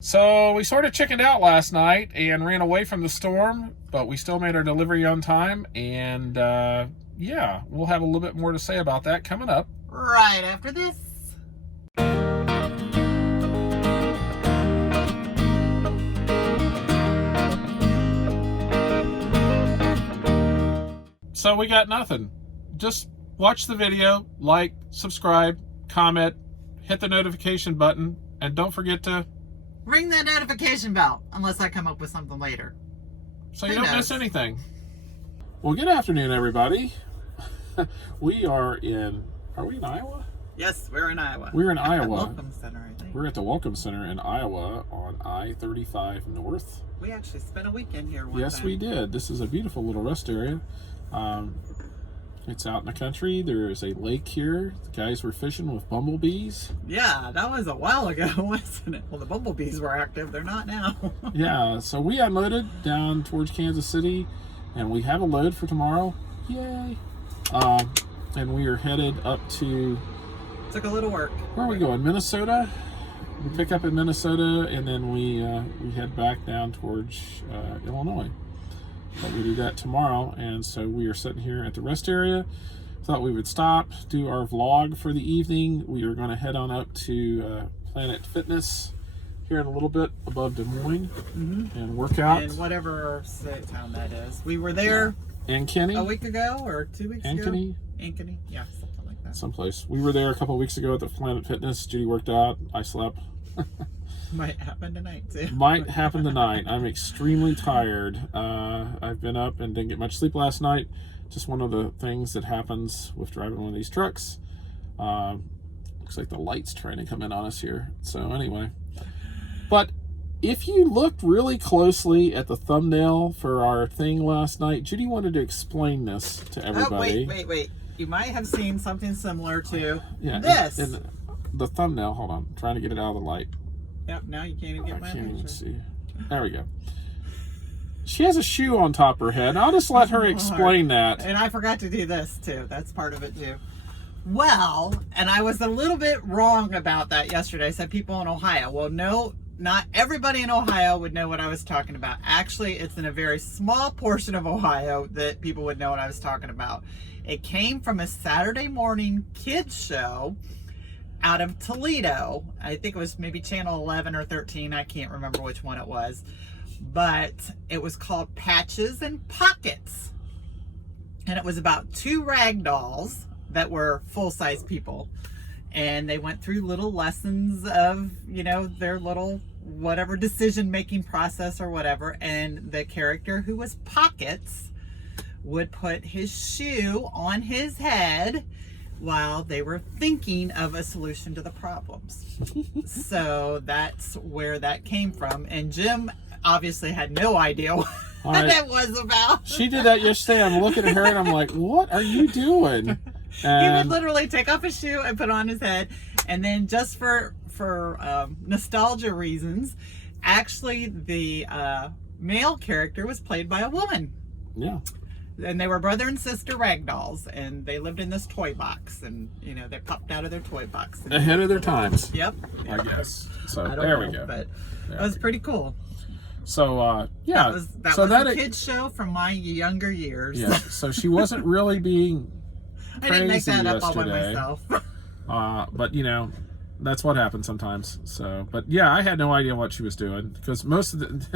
So we sort of chickened out last night and ran away from the storm, but we still made our delivery on time. And yeah, we'll have a little bit more to say about that coming up. Right after this. So we got nothing. Just watch the video, like, subscribe, comment, hit the notification button, and don't forget to Ring that notification bell, unless I come up with something later. so you don't miss anything. Well, good afternoon, everybody. We are in we in Iowa? Yes, we're in Iowa. We're in Iowa. Welcome Center, I think. We're at the Welcome Center in Iowa on I-35 North. We actually spent a weekend here one Yes, time. we did. This is a beautiful little rest area. It's out in the country. There is a lake here. The guys were fishing with bumblebees. Yeah, that was a while ago, wasn't it? Well, the bumblebees were active. They're not now. Yeah, so we unloaded down towards Kansas City, and we have a load for tomorrow. Yay! And we are headed up to... Took a little work. Where are we going? Minnesota? We pick up in Minnesota, and then we head back down towards Illinois. But we do that tomorrow, and so we are sitting here at the rest area. Thought we would stop, do our vlog for the evening. We are going to head on up to Planet Fitness here in a little bit above Des Moines and work out. And whatever town that is. We were there Ankeny? a week ago or 2 weeks ago. Ankeny? Yeah, something like that. Someplace. We were there a couple of weeks ago at the Planet Fitness. Judy worked out. I slept. Might happen tonight too. Might happen tonight. I'm extremely tired. I've been up and didn't get much sleep last night. Just one of the things that happens with driving one of these trucks. Looks like the light's trying to come in on us here. So anyway. But if you looked really closely at the thumbnail for our thing last night, Judy wanted to explain this to everybody. Oh, wait. You might have seen something similar to this. In the thumbnail, hold on. I'm trying to get it out of the light. Yep, now you can't even get my I can't picture. even see. There we go. She has a shoe on top of her head. I'll just let her explain that. And I forgot to do this too. That's part of it too. Well, and I was a little bit wrong about that yesterday. I said people in Ohio. Well, no, not everybody in Ohio would know what I was talking about. Actually, it's in a very small portion of Ohio that people would know what I was talking about. It came from a Saturday morning kids show out of Toledo. I think it was maybe channel 11 or 13. I can't remember which one it was. But it was called Patches and Pockets. And it was about two rag dolls that were full-size people. And they went through little lessons of, their little whatever decision-making process or whatever. And the character who was Pockets would put his shoe on his head while they were thinking of a solution to the problems. So that's where that came from. And Jim obviously had no idea what it was about. She did that yesterday. I'm looking at her and I'm like, what are you doing? And he would literally take off his shoe and put it on his head. And then just for nostalgia reasons, actually the male character was played by a woman. Yeah. And they were brother and sister rag dolls, and they lived in this toy box, and they popped out of their toy box. Ahead of their times. Yep. I guess. So I don't there know, we go. But that was pretty cool. So yeah. That was a kid's show from my younger years. Yeah. So she wasn't really being I didn't make that up all by yesterday. myself. But that's what happens sometimes. So, but yeah, I had no idea what she was doing because most of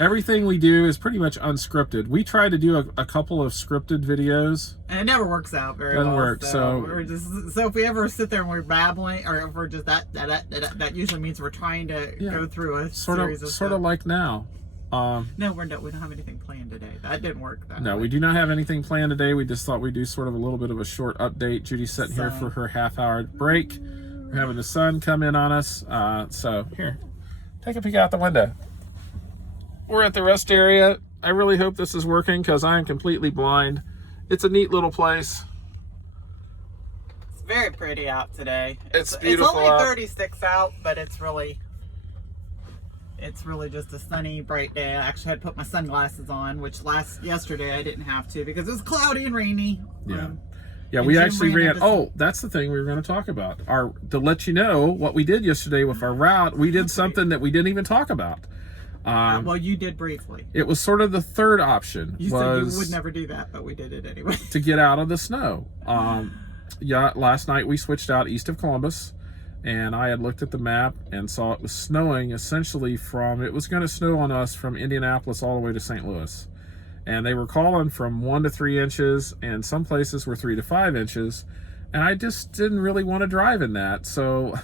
everything we do is pretty much unscripted. We try to do a couple of scripted videos. And it never works out very well. Doesn't work. So we're just if we ever sit there and we're babbling, or if we're just that usually means we're trying to go through a series of sort of like now. No, we don't have anything planned today. That didn't work. No, we do not have anything planned today. We just thought we'd do sort of a little bit of a short update. Judy's sitting here for her half-hour break. We're having the sun come in on us. So here, take a peek out the window. We're at the rest area. I really hope this is working because I am completely blind. It's a neat little place. It's very pretty out today. It's beautiful. It's only 36 out, but it's really just a sunny, bright day. I actually had to put my sunglasses on, which yesterday I didn't have to because it was cloudy and rainy. Yeah, And we Jim actually ran ran. into Oh, that's the thing we were going to talk about. To let you know what we did yesterday with our route, we did something that we didn't even talk about. Well, you did briefly. It was sort of the third option. You said you would never do that, but we did it anyway. To get out of the snow. Yeah, last night we switched out east of Columbus, and I had looked at the map and saw it was snowing essentially it was going to snow on us from Indianapolis all the way to St. Louis. And they were calling from 1 to 3 inches, and some places were 3 to 5 inches. And I just didn't really want to drive in that. So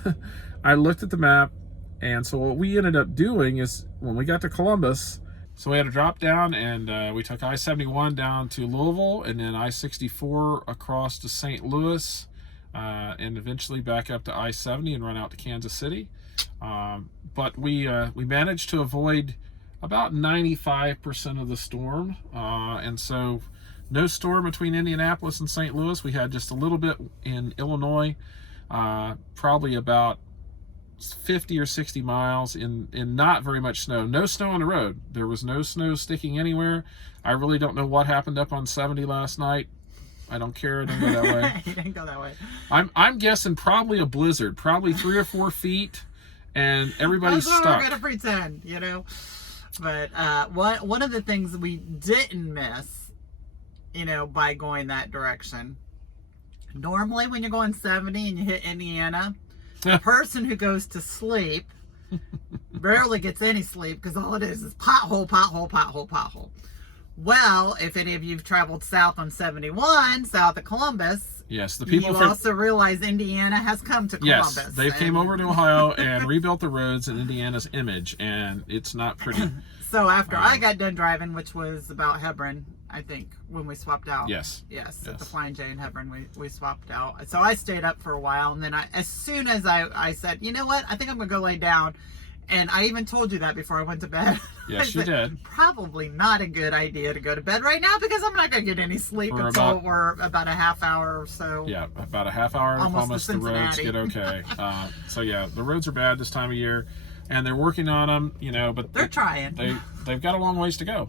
I looked at the map, and so what we ended up doing is when we got to Columbus, so we had to drop down, and we took I-71 down to Louisville, and then I-64 across to St. Louis, and eventually back up to I-70 and run out to Kansas City. But we managed to avoid about 95% of the storm, and so no storm between Indianapolis and St. Louis. We had just a little bit in Illinois, probably about 50 or 60 miles in not very much snow. No snow on the road. There was no snow sticking anywhere. I really don't know what happened up on 70 last night. I don't care. I didn't go that way. You didn't go that way. I'm guessing probably a blizzard, probably 3 or 4 feet, and everybody's That's what stuck. we're gonna pretend, you know. But one of the things we didn't miss, you know, by going that direction. Normally, when you're going 70 and you hit Indiana, the person who goes to sleep rarely gets any sleep because all it is pothole, pothole, pothole, pothole. Well, if any of you've traveled south on 71, south of Columbus, yes, the people you also realize Indiana has come to Columbus. Yes, they came over to Ohio and rebuilt the roads in Indiana's image, and it's not pretty. So after I got done driving, which was about Hebron, I think, when we swapped out. Yes. Yes, at the Flying J in Hebron, we swapped out. So I stayed up for a while, and then as soon as I said, you know what, I think I'm going to go lay down. And I even told you that before I went to bed. Yes, you did. Probably not a good idea to go to bed right now because I'm not going to get any sleep until we're about a half hour or so. Yeah, about a half hour in Columbus, the roads get okay. So yeah, the roads are bad this time of year, and they're working on them, you know, but they're trying. They've got a long ways to go.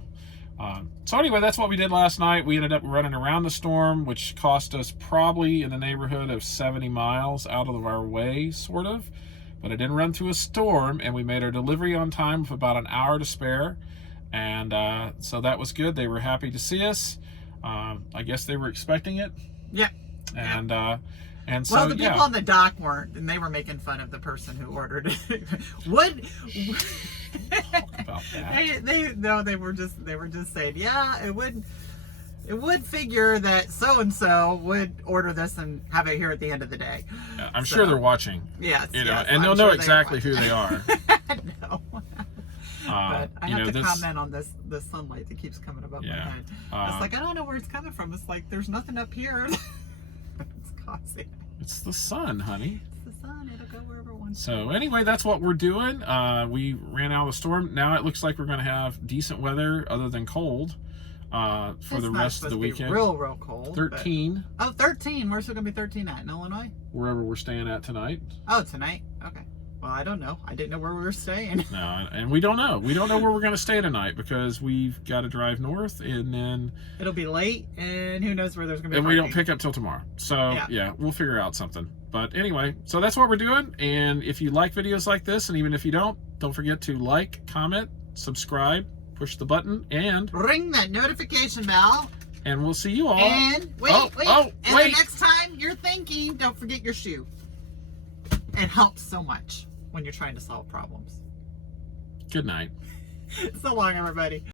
So anyway, that's what we did last night. We ended up running around the storm, which cost us probably in the neighborhood of 70 miles out of our way, sort of. But it didn't run through a storm, and we made our delivery on time with about an hour to spare. And so that was good. They were happy to see us. I guess they were expecting it. Yeah. And so, well, the people on the dock weren't, and they were making fun of the person who ordered it. What? Talk about that. They were just saying, yeah, it would figure that so-and-so would order this and have it here at the end of the day. Yeah, I'm sure they're watching. Yes. You know, yes, and they'll know exactly who they are. No. But I have to comment on this sunlight that keeps coming above my head. It's like, I don't know where it's coming from. It's like, there's nothing up here. It's causing. It's the sun, honey. It's the sun. It'll go wherever it wants. So anyway, that's what we're doing. We ran out of the storm. Now it looks like we're going to have decent weather other than cold. For the rest of the weekend. Real cold. 13. Oh, 13. Where's it going to be 13 at? In Illinois? Wherever we're staying at tonight. Oh, tonight? Okay. Well, I don't know. I didn't know where we were staying. No, and we don't know. We don't know where we're going to stay tonight because we've got to drive north, and then it'll be late, and who knows where there's going to be and parking. we don't pick up till tomorrow. So, yeah, we'll figure out something. But anyway, so that's what we're doing. And if you like videos like this, and even if you don't forget to like, comment, subscribe, push the button, and ring that notification bell. And we'll see you all. And wait. And the next time you're thinking, don't forget your shoe. It helps so much when you're trying to solve problems. Good night. So long, everybody.